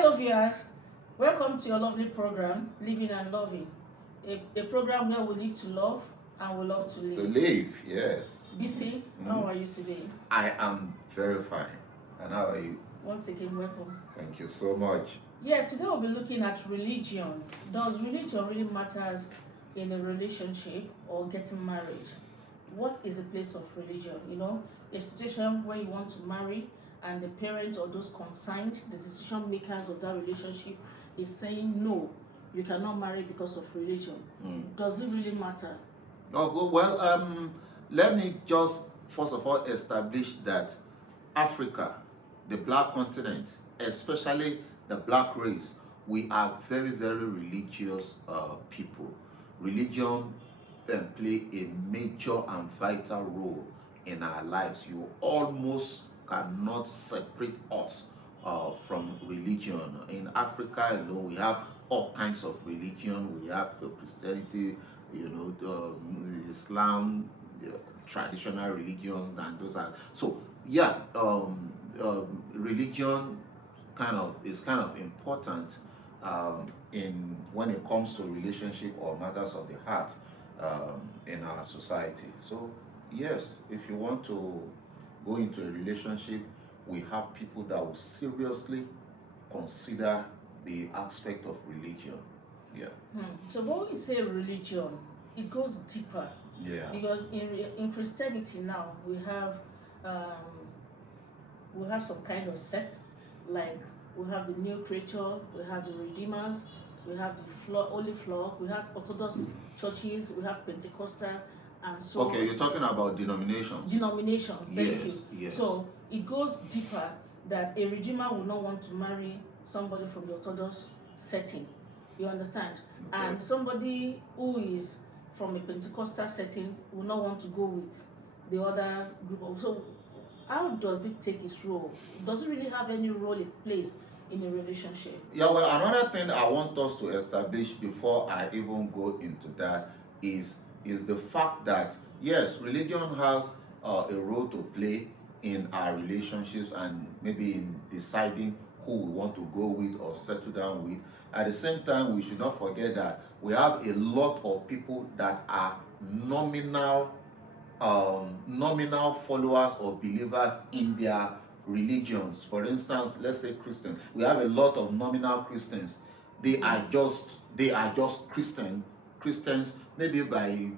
Hello viewers, welcome to your lovely program, Living and Loving, a program where we live to love and we love to To live. live, yes. BC, how are you today? I am very fine. And how are you? Once again, welcome. Thank you so much. Yeah, today we'll be looking at religion. Does religion really matters in a relationship or getting married? What is the place of religion? A situation where you want to marry and the parents or those concerned, the decision makers of that relationship, is saying no, you cannot marry because of religion. Does it really matter? Oh, well, let me just first of all establish that Africa, the black continent, especially the black race, we are very, very religious people. Religion play a major and vital role in our lives. You almost cannot separate us from religion. In Africa alone, we have all kinds of religion. We have the Christianity, the Islam, the traditional religions, and those are so. Yeah, religion is kind of important in when it comes to relationship or matters of the heart in our society. So yes, if you want to go into a relationship, we have people that will seriously consider the aspect of religion. Yeah. So when we say religion, it goes deeper. Yeah. Because in Christianity now we have some kind of sect, like we have the new creature, we have the redeemers, we have the holy flock, we have Orthodox churches, we have Pentecostal, and so Okay, you're talking about denominations. Denominations, thank you. Yes. So it goes deeper that a redeemer will not want to marry somebody from the Orthodox setting. You understand? Okay. And somebody who is from a Pentecostal setting will not want to go with the other group. So how does it take its role? Does it really have any role it plays in a relationship? Yeah, well, another thing I want us to establish before I even go into that is the fact that yes, religion has a role to play in our relationships and maybe in deciding who we want to go with or settle down with. At the same time, we should not forget that we have a lot of people that are nominal followers or believers in their religions. For instance, let's say Christian. We have a lot of nominal Christians. They are just Christians, maybe by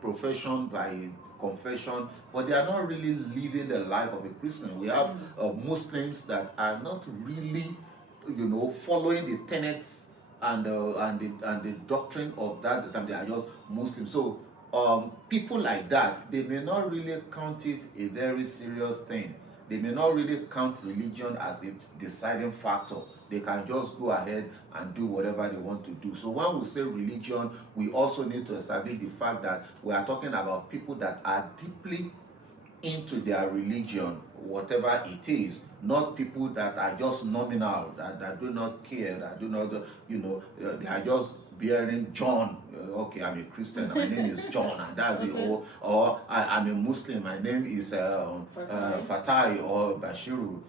profession, by confession, but they are not really living the life of a Christian. We have Muslims that are not really, following the tenets and the doctrine of that Islam. They are just Muslims. So people like that, they may not really count it a very serious thing. They may not really count religion as a deciding factor. They can just go ahead and do whatever they want to do. So when we say religion, we also need to establish the fact that we are talking about people that are deeply into their religion, whatever it is, not people that are just nominal, that do not care, that do not, they are just bearing John. Okay, I'm a Christian, my name is John, and that's it. Or I'm a Muslim, my name is Fatai or Bashiru.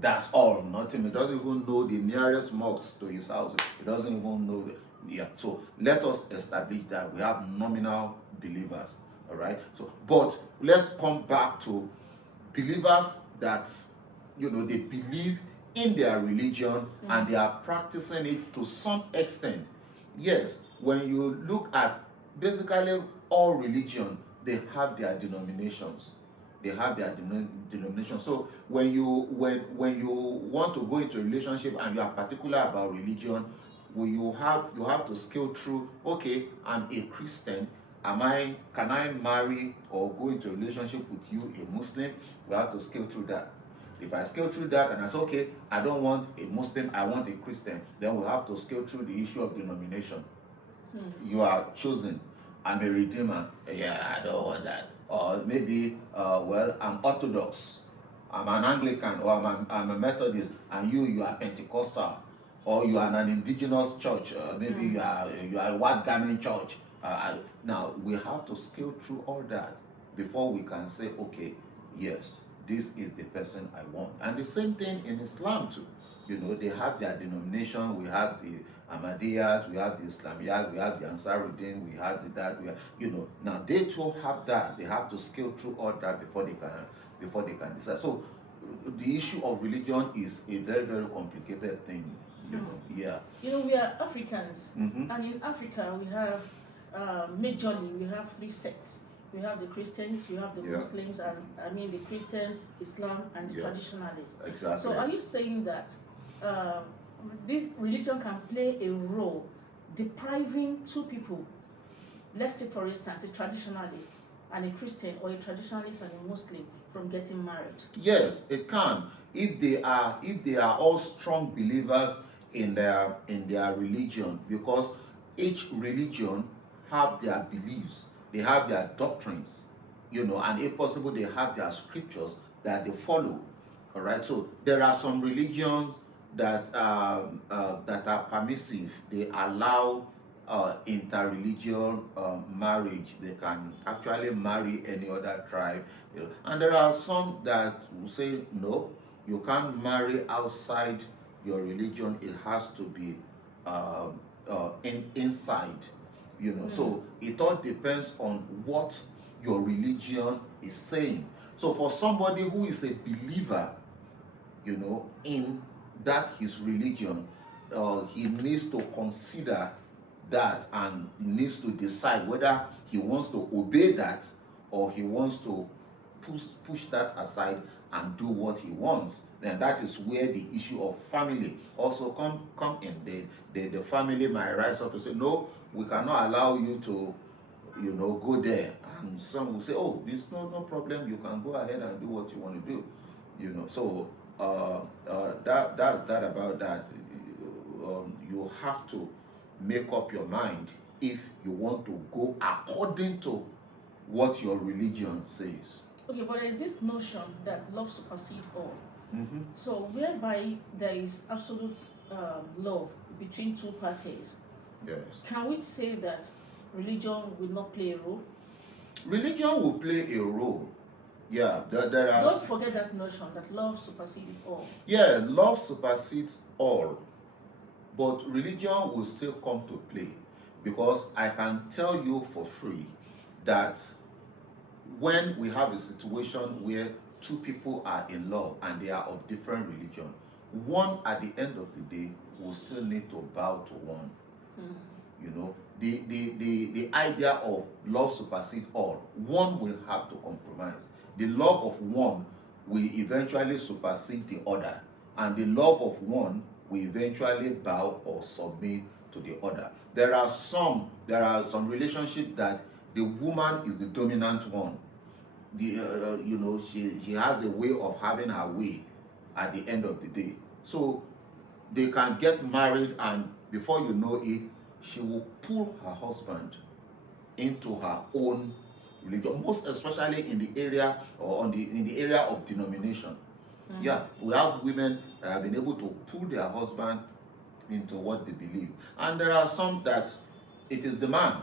That's all, nothing. He doesn't even know the nearest mosque to his house. He doesn't even know. So let us establish that we have nominal believers. All right. So, but let's come back to believers that they believe in their religion and they are practicing it to some extent. Yes, when you look at basically all religion, they have their denominations. They have their denomination. So when you want to go into a relationship and you are particular about religion, you have to scale through. Okay, I'm a Christian. Can I marry or go into a relationship with you, a Muslim? We have to scale through that. If I scale through that and I say, okay, I don't want a Muslim, I want a Christian, then we have to scale through the issue of denomination. You are chosen. I'm a Redeemer. Yeah, I don't want that. Or maybe, I'm Orthodox. I'm an Anglican, or I'm a Methodist, and you are Pentecostal, or you are an indigenous church. Maybe you are a white garment church. Now we have to scale through all that before we can say, okay, yes, this is the person I want. And the same thing in Islam too. You know, they have their denomination. We have the Ahmadiyyat, we have the Islamiyat, we have the Ansaruddin, we have the that. We have, you know, now they too have that. They have to scale through all that before they can decide. So the issue of religion is a very very complicated thing. You know, yeah. You know, we are Africans, Mhm. and in Africa we have majorly we have three sects. We have the Christians, you have the Yeah. Muslims, and I mean the Christians, Islam, and the Yes. traditionalists. Exactly. So are you saying that this religion can play a role depriving two people? Let's take for instance a traditionalist and a Christian, or a traditionalist and a Muslim, from getting married. Yes, it can. If they are all strong believers in their religion, because each religion have their beliefs, they have their doctrines, you know, and if possible they have their scriptures that they follow. All right. So there are some religions that are permissive. They allow interreligious marriage. They can actually marry any other tribe, you know. And there are some that will say no, you can't marry outside your religion. It has to be inside, you know. So it all depends on what your religion is saying. So for somebody who is a believer, you know, in that his religion, he needs to consider that and needs to decide whether he wants to obey that or he wants to push that aside and do what he wants. Then that is where the issue of family also come in. The family might rise up to say, no, we cannot allow you to, you know, go there. And some will say, oh, there's no problem, you can go ahead and do what you want to do, you know. So that's that about that. You have to make up your mind if you want to go according to what your religion says. Okay, but there is this notion that love supersedes all. Mm-hmm. So whereby there is absolute love between two parties, Yes. can we say that religion will not play a role? Religion will play a role. Yeah, there are. Don't forget that notion that love supersedes all. Yeah, love supersedes all, but religion will still come to play, because I can tell you for free that when we have a situation where two people are in love and they are of different religion, one at the end of the day will still need to bow to one. You know, the idea of love supersedes all, one will have to compromise. The love of one will eventually supersede the other, and the love of one will eventually bow or submit to the other. There are some relationships that the woman is the dominant one. You know, she has a way of having her way at the end of the day. So they can get married, and before you know it, she will pull her husband into her own religion, most especially in the area or in the area of denomination. Yeah, we have women that have been able to pull their husband into what they believe, and there are some that it is the man.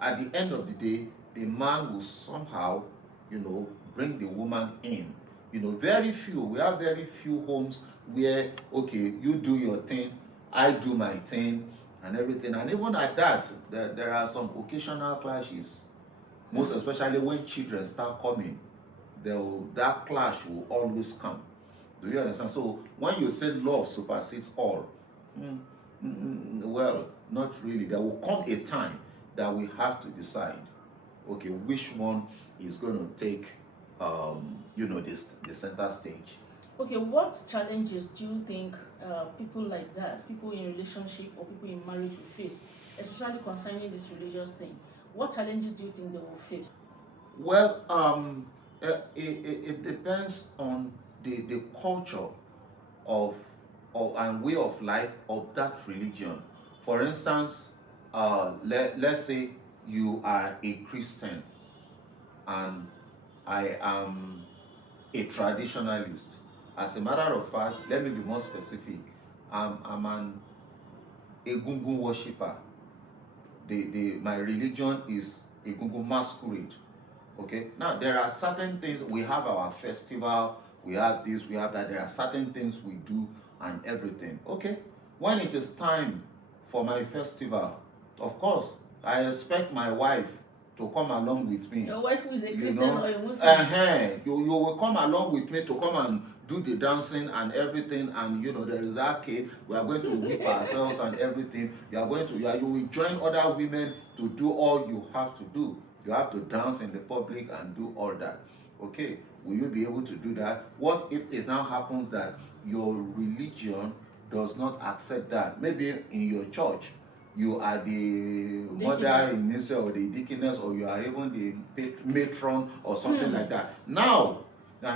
At the end of the day, the man will somehow, you know, bring the woman in. You know, we have very few homes where, okay, you do your thing, I do my thing, and everything. And even at that, there are some occasional clashes, most especially when children start coming. That clash will always come. Do you understand? So when you say love supersedes all, well, not really. There will come a time that we have to decide, okay, which one is going to take, you know, the center stage. Okay, what challenges do you think people like that, people in relationship or people in marriage will face, especially concerning this religious thing? What challenges do you think they will face? Well, it depends on the culture of and way of life of that religion. For instance, let's say you are a Christian and I am a traditionalist. As a matter of fact, let me be more specific. I'm an Egungun worshipper. My religion is Egungun masquerade. Okay. Now there are certain things, we have our festival, we have this, we have that. There are certain things we do and everything. Okay, when it is time for my festival, of course, I expect my wife to come along with me. Your wife who is a You Christian know, or a Muslim? you will come along with me to come and do the dancing and everything, and you know there is arcade. We are going to whip ourselves and everything. You will join other women to do all you have to do. You have to dance in the public and do all that. Okay, will you be able to do that? What if it now happens that your religion does not accept that? Maybe in your church you are the mother in ministry or the deaconess, or you are even the matron or something like that. Now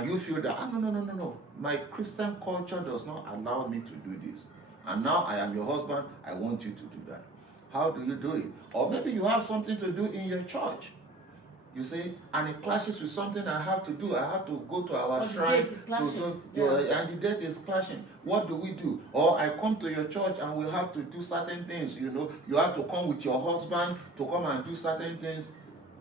you feel that no, my Christian culture does not allow me to do this, and now I am your husband, I want you to do that. How do you do it? Or maybe you have something to do in your church, you see, and it clashes with something I have to do. I have to go to our shrine to do, and the date is clashing. What do we do? Or I come to your church and we have to do certain things. You know, you have to come with your husband to come and do certain things.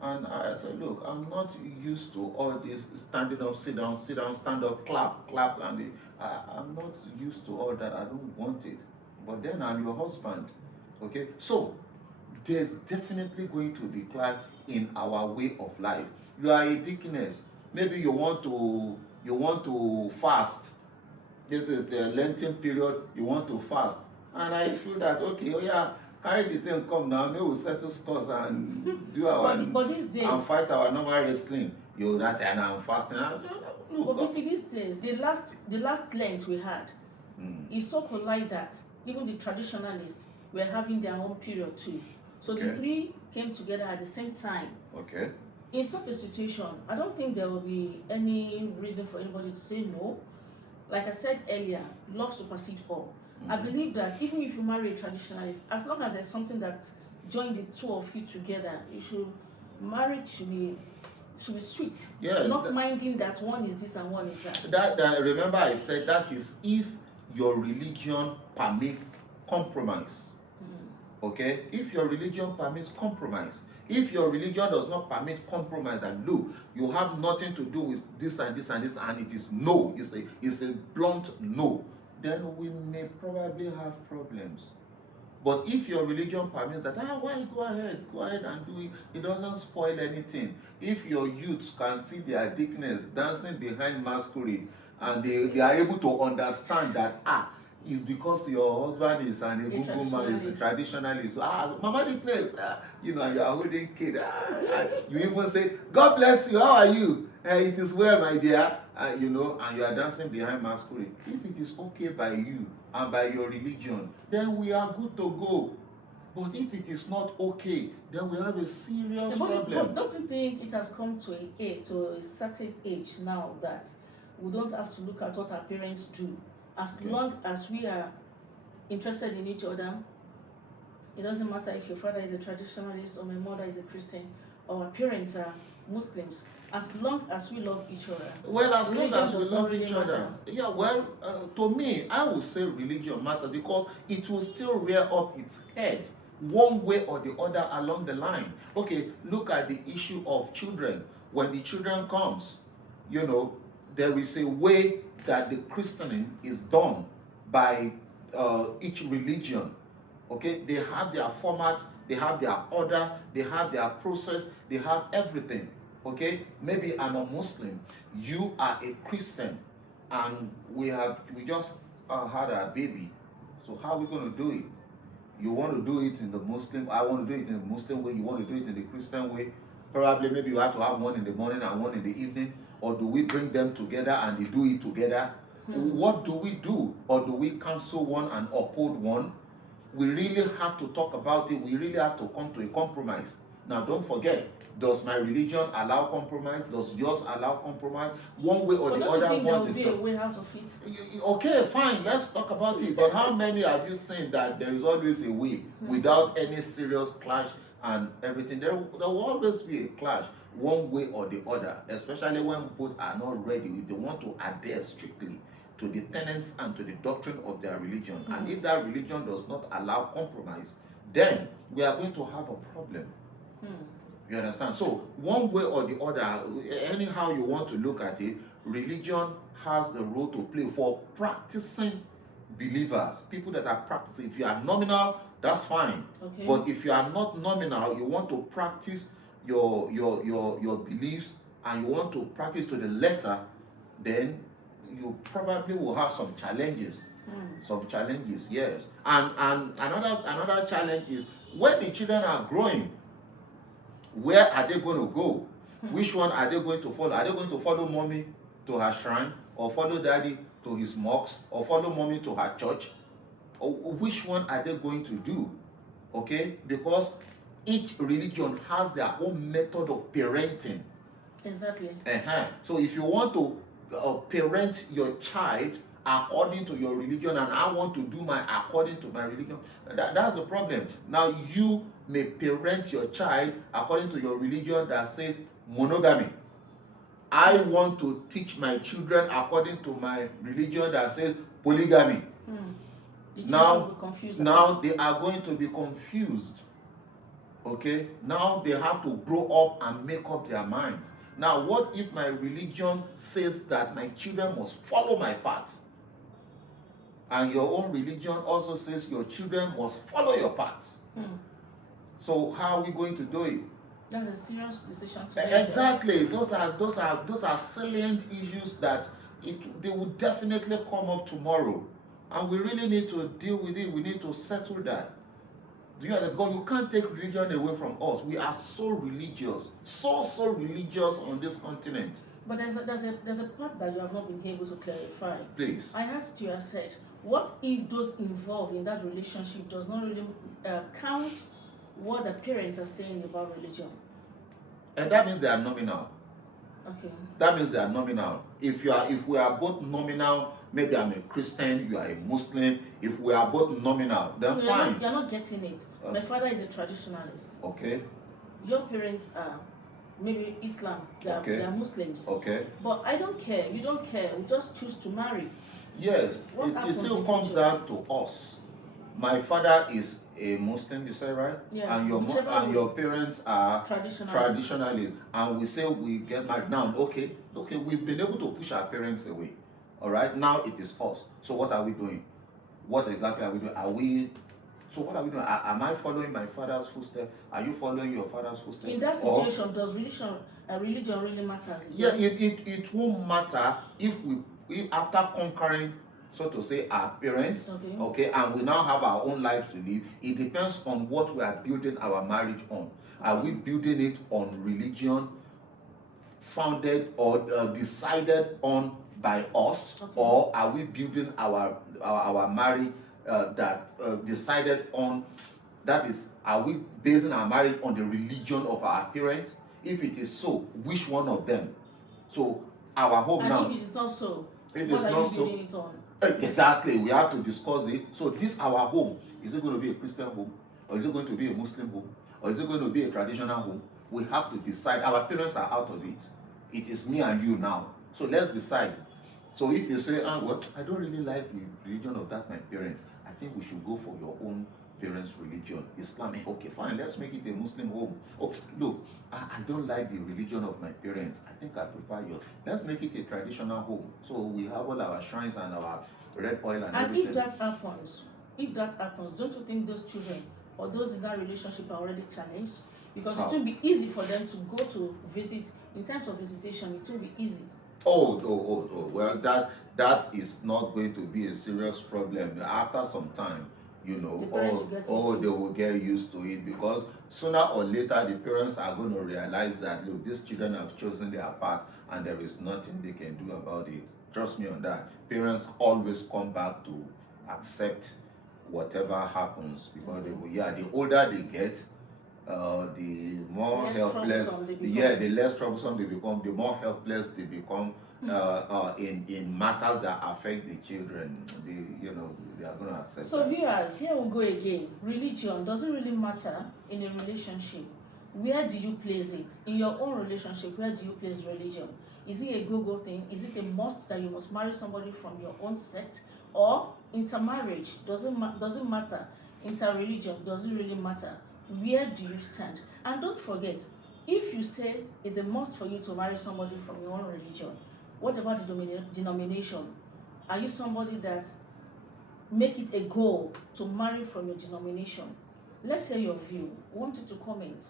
And I said, look, I'm not used to all this standing up, sit down, stand up, clap, and I'm not used to all that. I don't want it. But then I'm your husband, okay? So there's definitely going to be clash in our way of life. You are a deaconess. Maybe you want to fast. This is the Lenten period. You want to fast, and I feel that okay, oh yeah, carry the thing, come now. Maybe we'll settle scores and do our but these days, and fight our normal wrestling. You that and I'm fasting. But you see, these days, the last Lent we had is so polite that even the traditionalists were having their own period too. So the three came together at the same time. Okay. In such a situation, I don't think there will be any reason for anybody to say no. Like I said earlier, love supersedes all. I believe that even if you marry a traditionalist, as long as there's something that joins the two of you together, marriage should be sweet. Yes. Not minding that one is this and one is that. That remember I said that is if your religion permits compromise. Okay, if your religion permits compromise, if your religion does not permit compromise, and look, you have nothing to do with this and this and this, and it is no, it's a blunt no, then we may probably have problems. But if your religion permits that, why go ahead and do it, it doesn't spoil anything. If your youths can see their deaconess dancing behind masquerade, and they are able to understand that it's because your husband is an Egungun man, is a traditionalist. Mama deaconess, you know, you are holding kid. You even say, God bless you, how are you? It is well, my dear. You know, and you are dancing behind masquerade. If it is okay by you and by your religion, then we are good to go. But if it is not okay, then we have a serious problem. But don't you think it has come to a certain age now that we don't have to look at what our parents do? As long as we are interested in each other, it doesn't matter if your father is a traditionalist or my mother is a Christian or our parents are Muslims. As long as we love each other. Well, as long as we love each other. Yeah, well, to me, I would say religion matters because it will still rear up its head one way or the other along the line. Okay, look at the issue of children. When the children comes, you know, there is a way that the christening is done by each religion. Okay, they have their format, they have their order, they have their process, they have everything. Okay, maybe I'm a Muslim, you are a Christian, and we just had a baby. So how are we going to do it? You want to do it in the Muslim, I want to do it in the Muslim way, you want to do it in the Christian way. Probably maybe you have to have one in the morning and one in the evening. Or do we bring them together and they do it together? What do we do? Or do we cancel one and uphold one? We really have to talk about it. We really have to come to a compromise. Now, don't forget, does my religion allow compromise? Does yours allow compromise? One way or the other. Don't you think there will be a way out of it? Okay, fine, let's talk about it. But how many have you seen that there is always a way without any serious clash and everything? There will always be a clash one way or the other, especially when both are not ready. They want to adhere strictly to the tenets and to the doctrine of their religion. And if that religion does not allow compromise, then we are going to have a problem. You understand? So one way or the other, anyhow you want to look at it, religion has the role to play for practicing believers, people that are practicing. If you are nominal, that's fine. Okay. But if you are not nominal, you want to practice your beliefs and you want to practice to the letter, then you probably will have some challenges. Some challenges, yes. And another challenge is when the children are growing, where are they going to go? Which one are they going to follow? Are they going to follow mommy to her shrine, or follow daddy to his mosque, or follow mommy to her church? Or which one are they going to do? Okay, because each religion has their own method of parenting. Exactly. So if you want to parent your child according to your religion, and I want to do my according to my religion, that's the problem. Now you may parent your child according to your religion that says monogamy. I want to teach my children according to my religion that says polygamy. Now they are going to be confused. Okay, now they have to grow up and make up their minds. Now, what if my religion says that my children must follow my path, and your own religion also says your children must follow your path? So how are we going to do it? That's a serious decision to make. Exactly. Those are salient issues that they will definitely come up tomorrow, and we really need to deal with it. We need to settle that. Do you understand? Because you can't take religion away from us. We are so religious, so religious on this continent. But there's a part that you have not been able to clarify. Please. I asked you, I said, what if those involved in that relationship does not really count what the parents are saying about religion? And that means they are nominal. Okay. That means they are nominal. If we are both nominal, maybe I'm a Christian, you are a Muslim. If we are both nominal, then fine. You're not getting it. My father is a traditionalist. Okay. Your parents are maybe Islam. They are Muslims. Okay. But I don't care. You don't care. We just choose to marry. Yes. It still comes down to us. My father is a Muslim, you say, right? Yeah. And your parents are traditionalists, and we say we get married now. Okay, we've been able to push our parents away. All right, now it is us. So what are we doing? What exactly are we doing? So what are we doing? Am I following my father's footsteps? Are you following your father's footsteps? In that situation, does religion really matter? Yeah, it won't matter if after conquering, so to say, our parents, okay, and we now have our own lives to live. It depends on what we are building our marriage on. Are we building it on religion founded or decided on by us, or are we building our marriage that decided on, that is, are we basing our marriage on the religion of our parents? If it is so, which one of them? So our home and now. If it is not so, if what it's are not you so, building it on? Exactly, we have to discuss it. So this our home, is it going to be a Christian home, or is it going to be a Muslim home, or is it going to be a traditional home? We have to decide. Our parents are out of it. It is me and you now. So let's decide. So if you say, well, I don't really like the religion of that my parents, I think we should go for your own parents' religion, Islamic. Okay, fine, let's make it a Muslim home. Oh, look, I don't like the religion of my parents. I think I prefer yours. Let's make it a traditional home. So we have all our shrines and our red oil and everything. And if that happens, don't you think those children or those in that relationship are already challenged? Because it will be easy for them to go to visit. In terms of visitation, it will be easy. Well, that is not going to be a serious problem. After some time, you know, they will get used to it, because sooner or later the parents are going to realize that, look, these children have chosen their path and there is nothing they can do about it. Trust me on that. Parents always come back to accept whatever happens, because the older they get, the more helpless, the less troublesome they become, the more helpless they become in matters that affect the children. They are going to accept. So viewers, here we go again. Religion doesn't really matter in a relationship. Where do you place it? In your own relationship, where do you place religion? Is it a go-go thing? Is it a must that you must marry somebody from your own sect? Or intermarriage doesn't matter? Interreligion doesn't really matter. Where do you stand? And don't forget, if you say it's a must for you to marry somebody from your own religion, what about the denomination? Are you somebody that make it a goal to marry from your denomination. Let's hear your view. We want you to comment.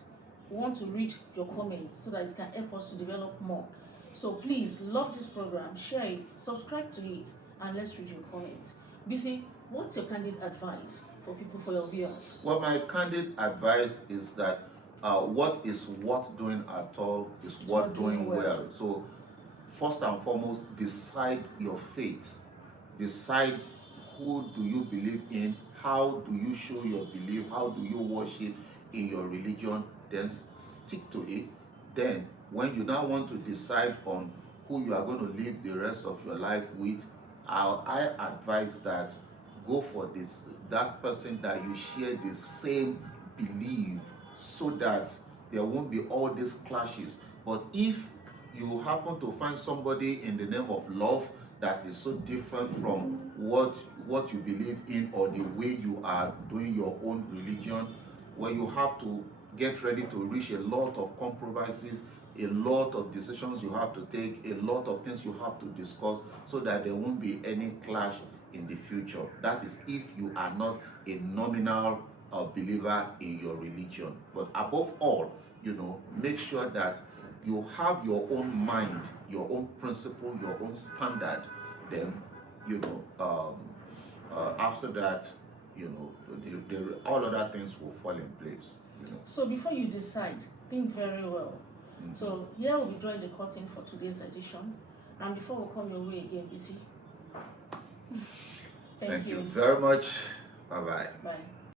We want to read your comments so that it can help us to develop more. So please love this program, share it, subscribe to it, and let's read your comments. Bisi, what's your candid advice for people, for your viewers? Well, my candid advice is that what is worth doing at all is worth doing well. So first and foremost, decide your faith. Decide who do you believe in, how do you show your belief, how do you worship in your religion, then stick to it. Then when you now want to decide on who you are going to live the rest of your life with, I advise that go for that person that you share the same belief, so that there won't be all these clashes. But if you happen to find somebody in the name of love that is so different from what you believe in, or the way you are doing your own religion, where you have to get ready to reach a lot of compromises, a lot of decisions you have to take, a lot of things you have to discuss, so that there won't be any clash in the future. That is if you are not a nominal believer in your religion. But above all, make sure that you have your own mind, your own principle, your own standard. Then, after that, all other things will fall in place. So before you decide, think very well. So here we'll be drawing the curtain for today's edition. And before we come your way again, Bisi. Thank you very much. Bye-bye. Bye.